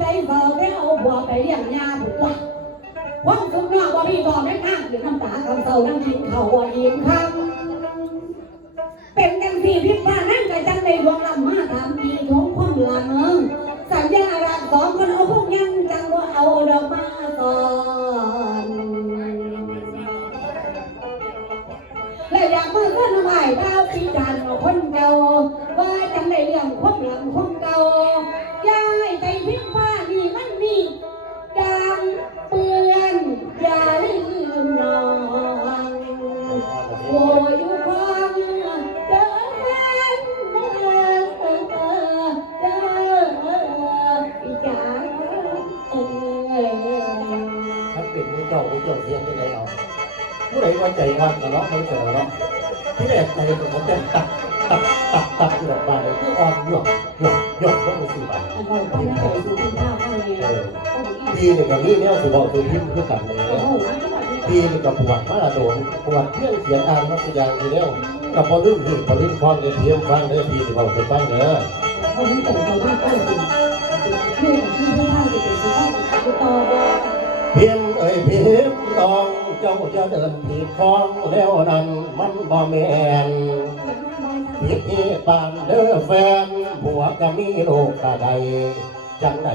ใจเบาไม่เอาบัวไปเลี้ยงยาผัวความสุขนอกว่าพี่บอกไม่ข้างหรือน้ำตาคำเศร้านั่งกินข้าว่าอิ่มคำเป็นจังสี่พิมพ์ว่านั่งก็จังในดวงลำมาถามปีท้องความหลังเงสัญญารักสองคนเอาพวกยังจังว่าเอาดอกมาก่อนและอยากมือขึ้นใหม่ดาวปีจานเอาคนเก่า ดว่าใจวันเนาะเขาเจอเนาที่แรกใจผมจะตักตักตักตักอยู่บ้านเลยคืออ่อนหยอกหยอกหยอกก็มือสี่บาทที่เคยดูคุณพ่อเลยเออพี่นี่กับนี่เนี่ยสุบอกตัวพิมพ์คือกันเลยโอ้โหมันก็แบบนี้พี่นี่กับปวดมาโดนปวดเที่ยงเสียงอ่านมาตัวอย่างทีเดียวกับพอลืมพี่พอลืมฟังเนี่ยเทียมฟังเนี่ยพี่ที่บอกไปฟังเนี่ยเขาไม่แต่งตัวไม่ก็เลยคือที่ที่ห้เป็นที่ห้าสิบต่อว่าพิมพ์เอ้ยพิมพ์ตอง จ้าจะเดินผิดฟ้องแล้วนั้นมันบ่แม่นผิดที่ปานเด้อแฟนผัวก็มีลูกกะใดจังได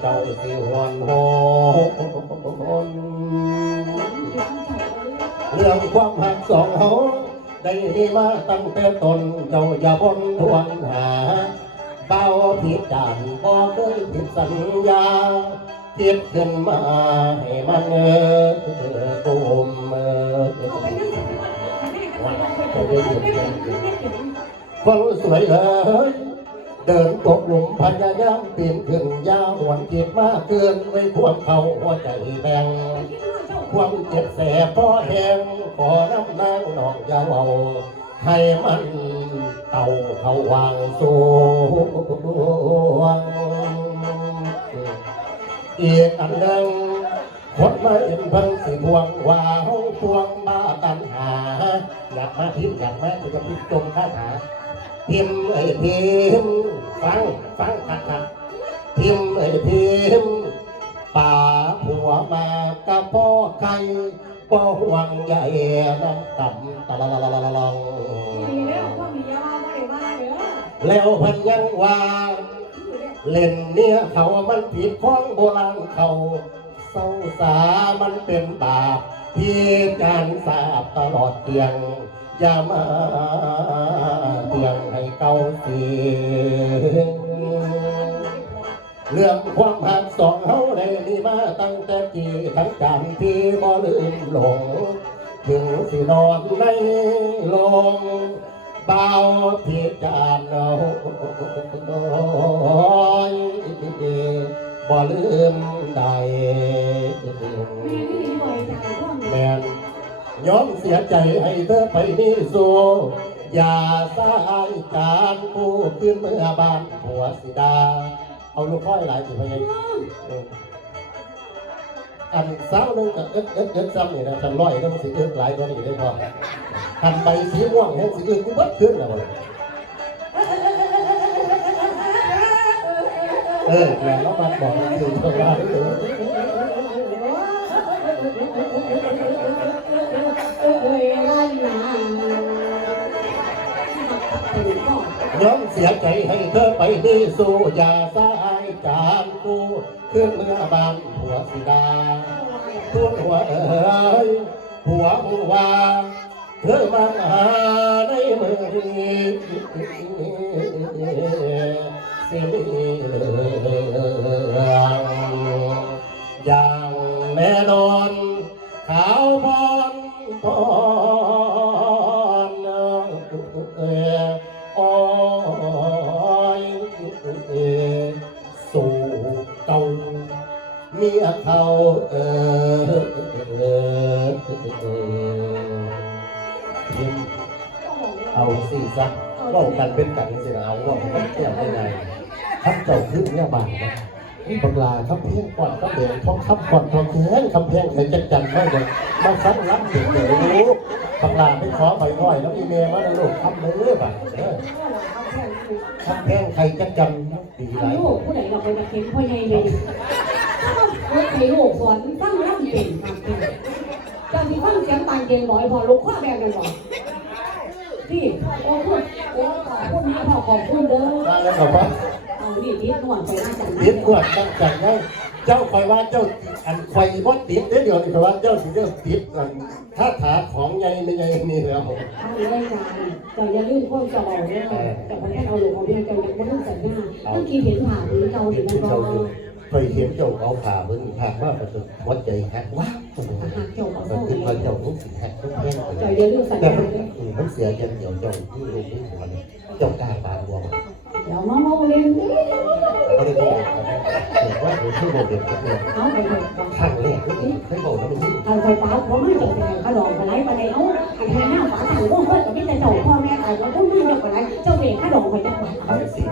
เจ้าสิหวนโหนเรื่องความหักสองเฮาได้มีมาตั้งแต่ตนเจ้าอย่าบนทวนหาเป้าผิดจานบ่เคยผิดสัญญา คิดขึ้นมาให้มันเออกุมเออคนสวยเอ๋ยเดินตกหลุมพยายามปีนขึ้นยาวหวนจิตมากเกินไว้ควงเขาหัวใจแบ่งความเจ็บแสบพอแห้งขอน้ำนางนองยาเอาให้มันเต่าเขาวางสูง อีกอันหนึ่งคนมาเห็นเพันสิพวงว่าเฮาพวงมาตันหา อยากมาพิมพ์อยากมาจะพิมพ์จงคาถาพิมพ์เอ้พิมพ์ฟังฟังขัดขัดพิมพ์เอ้ยพิมพ์ป่าผัวมากะพ่อไข่ก็ห่วงใหญ่น้ำต่ำตะละละละละละลองดีแล้วพ่อมียาไม่ได้ว่าเด้อแล้วเพันยังว่า เล่นเนี่ยเขามันผิดของโบราณเขาเศร้าสามันเป็นบาปที่จานสาบตลอดเตียงอย่ามาเตียงให้เก่าเสียเรื่องความหักสองเฮาได้มีมาตั้งแต่จีทั้งจำที่บ่ลืมหลงถึงสินอนในลงเบาพิจารณา ลืมใดมีวิธีบ่อยใจพ่อมีแมนยอมเสียใจให้เธอไปนี่สู้อย่าสายการผู้ขึ้นเมื่อบานผัวสิดา เอาลูกค่อยหลายสิพยังอันสาวนึงกับเอิ๊ดเอิ๊ดเอิ๊ดซ้ำนี่นะฉันร้อยต้องสิเอิ๊ดหลายกว่านี้ได้พอคันใบสีม่วงเห็นสิเอิ๊ดกูเบิดขึ้นแล้ว เออแม่เรามาบอกนะคือเธอว่าเออเอ้ยล้านเป็นพ่อย้อมเสียใจให้เธอไปนี่สู้อย่าสายการกูขึ้นเมื่อบานผัวสิดาทุนหัวเอ๋ยหัวหัวเธอมาหาในเมืองนี้ อย่างแน่นอนขาวพรพรเอ่อโอ้ยสู่เก่าเมียเขาเออเอาสิซะ ว่ากันเป็นกันเสิเอาว่ามันเที่ยงได้ไงทับเจ้าขึ้นเนี่ยบานนะนี่บังลาทับเพียงก่อนทับเดงท้องทับก่อนท้องแขนคำเพียงใส่จักจันไม่เลยมาซัดรับเด็กเดี๋ยวรู้บังลาไม่ขอไปน้อยแล้วมีเมียมาลูกทำเลยบ้านเออพ่อเราเขาแค่นี้ทำแพงใครจะจำดีหลยลูกผู้ใดเราไปมาเข็นพ่อใหญ่เลยเอ้ยไอ้ลูกสอนฟังร่ำเก่งทำเก่งเจ้าที่ฟังเสียงปานเก่งหน่อยพอลูกข้อแบบกันบ่พี่โอ้พูดโอ้ขอ บคุณนะพ่อขอบคุณเด้อมาแล้วครับว่าเอาดิทิศนวดไปน่าจังติดกวดตั้งจังได้เจ้าคอยว่าเจ้าอันคอยว่าติดเดี๋ยวเดี๋ยวนี่คอยว่าเจ้าสิเจ้าติดอันถ้าถาของใหญ่ไม่ใหญ่นี่แล้วทำได้งานแต่อย่าลืมข้อสอบเนี่ยแต่พอแค่เอาลงเอาเพียงใจยังไม่ต้องใส่หน้าต้องกินเห็นผ่าหรือเกาหลีมันก็ เจ้าอยู่เคยเห็นเจ้าเอาขาเบิ่งหักมากประตูหัวใจหักว้าวหักเจ้าเอามันเข้าคือไปว่าเจ้าต้องสิหักต้องแห้งไปใจอย่าลืมใส่หแต่น้ามันมันเสียใจเดียวเจ้าที่ลูกที่หัวเนี่ยเจ้ากล้าปานบัวมันเดี๋ยวมาเมาเล่นก็เลยบอกเห็นว่าเดี๋ยวที่บอกเด็กเนี่ยเอาไปเถอะครั้งแรกที่เคยบอกแล้วมันยิ่งเอาไฟฟ้าเพราะไม่จบไปขนมไปไหนไปไหนเอาอันแทนหน้าฝาถังพวกเพื่อนกับพี่แต่เจ้าพ่อแม่ตายแล้วพวกไม่จบไปไหนเจ้าเด็กขนมไปจะไปเอาสิ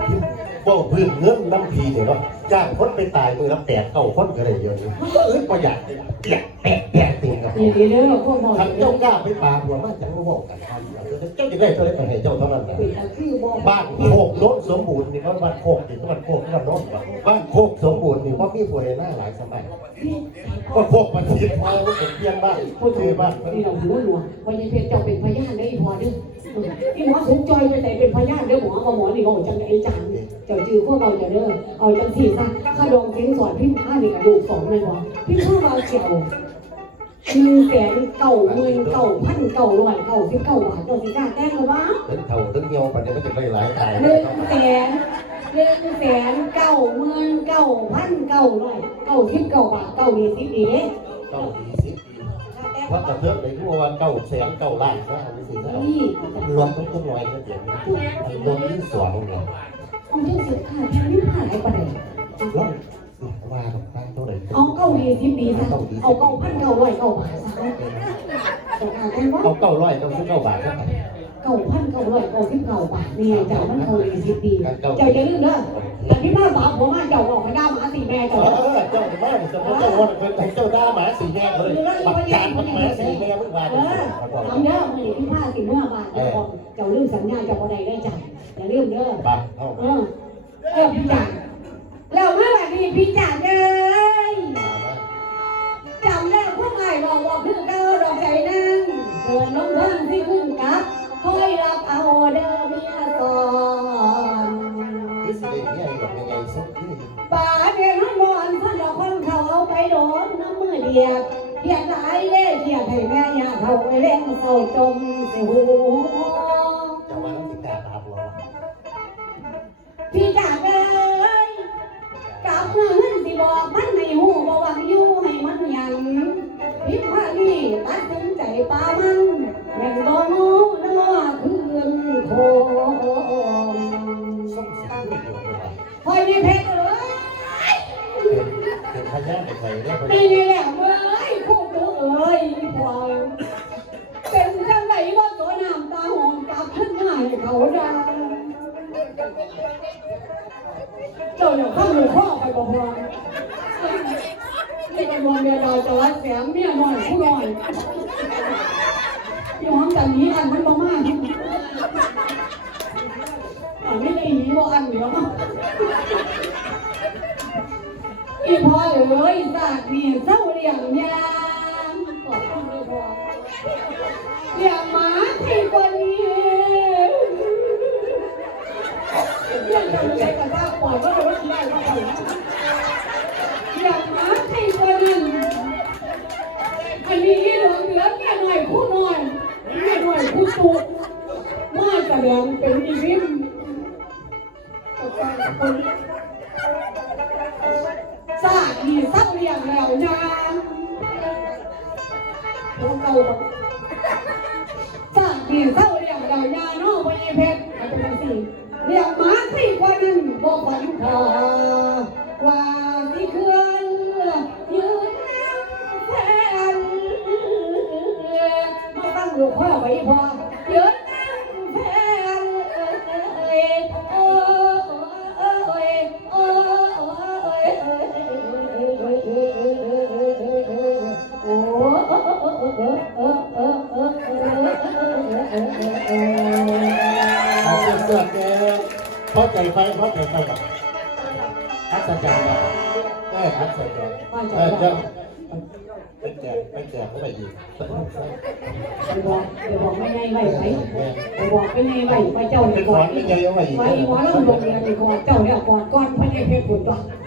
บอกพื้นเงินน้ำพีเนี่ยเนาะจ้างคนไปตายมือละแปดเก้าคนก็ได้เยอะนี่มันก็อึดประหยัดเปียกแปะแปะติงกับนี่ดีเด้อพวกมองทำเจ้ากล้าไปปาหัวมาจังมาบอกกันทำเจ้าจะได้เท่าไรให้เจ้าเท่านั้นนะปิดคือบอกบ้านโคกโน้นสมบูรณ์นี่เขาบ้านโคกนี่เขาบ้านโคกกันโน้นบ้านโคกสมบูรณ์นี่เพราะมีผู้ใดหน้าหลายสมัยก็โคกมันทิพย์พอมันเป็นเพียงบ้านพูดคืถึองบ้านนี่เราหัวหลวงวันนี้เพชรเจ้าเป็นพยานได้พอเด้อที่หมอสุกจอยไปแต่เป็นพยานเด้อหมอกับหมอนี่บอกจังไอ้จัง เจ้าจือพวกเราจะเด้อเอาจังสี่ซะข้าดองทิ้งสอนพี่ข้านี่กับลูกสองเลยบ่พี่ข้าเราเกี่ยวหนึ่งแสนเก่าเงินเก่าพันเก่าร้อยเก่าสิบเก่าบาทเจ้าสิกล้าแจ้งหรือวะเป็นเท่าตึ้งเงียวปันนี้มันจะไปหลายตายหนึ่งแสนหนึ่งแสนเก้าหมื่นเก้าพันเก้าร้อยเก้าสิบเก้าบาทเก้าดีสิบดีเด้เก้าดีสิบปีเพราะกระเทือกเลยที่ว่าเก้าแสนเก้าล้านนะเอาไปสิเอานี่รวมต้นต้นลอยก็เดี๋ยวรวมที่สองเลย เอาเจ้าเสือขาดแทนนี่ขาดอะไรประเดี๋ยวรวมว่ากับตั้งเท่าไหร่เอาเก้าดีสิบดีซะเอาเก้าพันเก้าร้อยเก้าบาทซะเจ้าขาดแทนว่าเอาเก้าร้อยเก้าสิบเก้าบาทครับเก้าพันเก้าร้อยเก้าสิบเก้าบาทนี่เจ้ามันเก้าดีสิบดีเจ้าอย่าลืมเด้อแต่ที่มาบาปผมมาเจ้าบอกให้ด้ามา สีแม่เอเจ้าอเจ้าจะมาเจ้าเจ้าว่าเป็นเจ้าด้าหมาสีแดงเลยปักการปักหมาสีแดงเมื่อวานเออทำเด้อมันอยู่ที่ผ้าสิเมื่อบาทเจ้าเจ้าลืมสัญญาเจ้าบ่ได้ได้จ้ะอย่าลืมเด้อปักเอาเออเออพี่จ๋าแล้วเมื่อวันนี้พี่จ๋าเลยจำได้พวกไอ้บอกว่าคือเก้าดอกใจนั่งเดินลงเพิ่งที่ขึ้นกับคอยรับเอาเด้อเมียก่อนคือสิเด็กเนี่ยยังไงสัก เดียบเทียบหลายเล่เทียบให้แม่ยาเขาไปเล่นเศร้าจมเสียหูจะมาต้องติดตามครับเราพี่จ๋าเลยกลับมาเฮือนสิบอก บ่อันเดียวอีพอเอ้ยจากนี่เศร้าเลี้ยงยามขอบคุณเลยพอเลี้ยงหมาที่กว่านี้เรื่องจะเล็กกระด้างปล่อยก็เลยว่าที่ได้ก็ปล่อยอย พวกเก่าสาดีเศร้าเรียงแล้วยาเนาะวันนี้เพชรอาจจะเป็นสี่เรียกหมาสี่กว่าหนึ่งบอกฝันพอกว่าที่เคลื่อนยืนแทนมาตั้งลูกพ่อไว้พอยืน เอาเสื้อแกพพอใจไปพอใจไปแบบอัศจรรย์แบบเอออัศจรรย์เออเจ้าไปแจกไปแจกเข้าไปอีกไปบอกไปบอกไม่ไงไหวไปไปบอกไม่ไงไหวไปเจ้าเป็ไปนขก่ออนนไม่ใหญ่เอาไปอีกไปหัวเริ่มลงเรียนไปก่อนเจ้าเนี่ยก่อนก้อนพระเนเพชรผุดก่อนเ